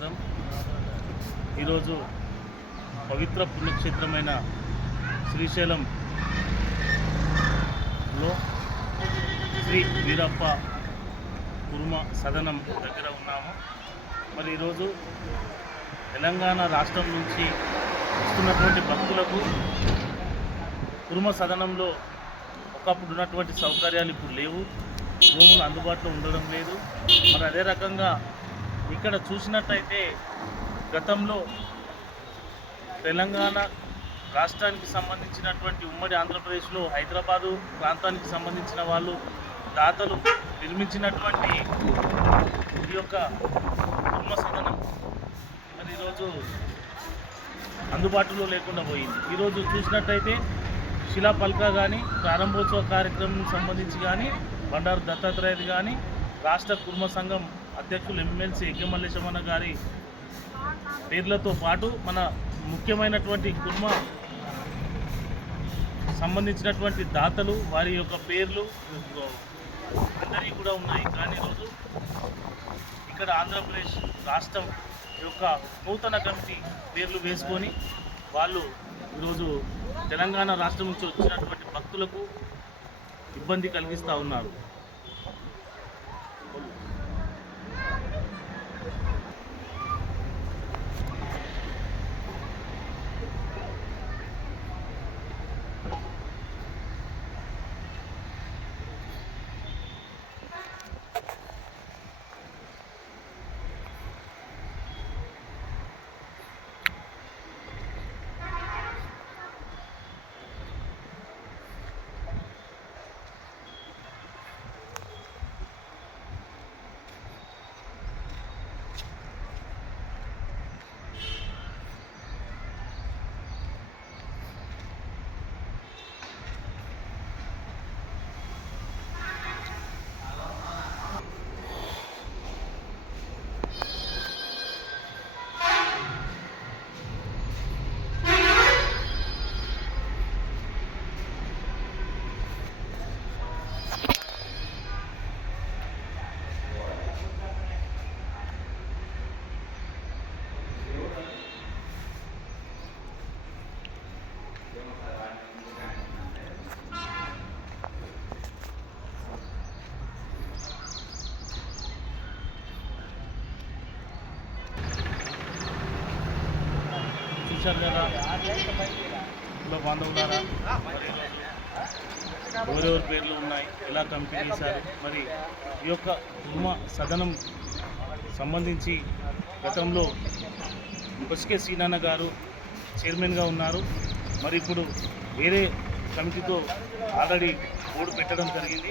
నమస్కారం. ఈరోజు పవిత్ర పుణ్యక్షేత్రమైన శ్రీశైలంలో శ్రీ వీరప్ప కుర్మ సదనం దగ్గర ఉన్నాము. మరి ఈరోజు తెలంగాణ రాష్ట్రం నుంచి వస్తున్నటువంటి భక్తులకు కుర్మ సదనంలో ఒకప్పుడు ఉన్నటువంటి సౌకర్యాలు ఇప్పుడు లేవు. భూములు అందుబాటులో ఉండడం లేదు. మరి అదే రకంగా ఇక్కడ చూసినట్టయితే గతంలో తెలంగాణ రాష్ట్రానికి సంబంధించినటువంటి ఉమ్మడి ఆంధ్రప్రదేశ్లో హైదరాబాదు ప్రాంతానికి సంబంధించిన వాళ్ళు దాతలు నిర్మించినటువంటి ఈ యొక్క కుటుంబ సదనం మరి ఈరోజు అందుబాటులో లేకుండా పోయింది. ఈరోజు చూసినట్టయితే శిలా పల్క కానీ ప్రారంభోత్సవ కార్యక్రమం సంబంధించి కానీ బండారు దత్తాత్రేయది కానీ రాష్ట్ర కుర్మ సంఘం అధ్యక్షులు ఎమ్మెల్సీ ఎగ్గమల్లేశమన్న గారి పేర్లతో పాటు మన ముఖ్యమైనటువంటి కుర్మ సంబంధించినటువంటి దాతలు వారి యొక్క పేర్లు అందరికీ కూడా ఉన్నాయి. కానీ ఈరోజు ఇక్కడ ఆంధ్రప్రదేశ్ రాష్ట్రం యొక్క నూతన కమిటీ పేర్లు వేసుకొని వాళ్ళు ఈరోజు తెలంగాణ రాష్ట్రం నుంచి వచ్చినటువంటి భక్తులకు ఇబ్బంది కలిగిస్తూ ఉన్నారు. చూశారు కదా కుల బాంధవులారా ఎవరెవరి పేర్లు ఉన్నాయి? ఎలా కంపెనీ చేశారు మరి ఈ యొక్క ఉమ సదనం సంబంధించి గతంలో బొస్కే సీనాన్న గారు చైర్మన్గా ఉన్నారు. మరి ఇప్పుడు వేరే కమిటీతో ఆల్రెడీ ఓడు పెట్టడం జరిగింది.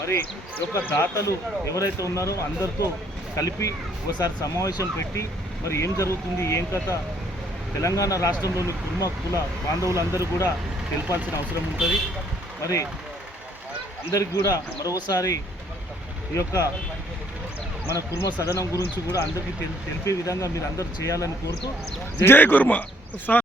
మరి ఈ యొక్క దాతలు ఎవరైతే ఉన్నారో అందరితో కలిపి ఒకసారి సమావేశం పెట్టి మరి ఏం జరుగుతుంది ఏం కథ తెలంగాణ రాష్ట్రంలోని కుర్మ కుల బాంధవులందరూ కూడా తెలపాల్సిన అవసరం ఉంటుంది. మరి అందరికి కూడా మరొకసారి ఈ యొక్క మన కుర్మ సదనం గురించి కూడా అందరికీ తెలి- తెలిపే విధంగా మీరు అందరూ చేయాలని కోరుతూ జై కుర్మ. సార్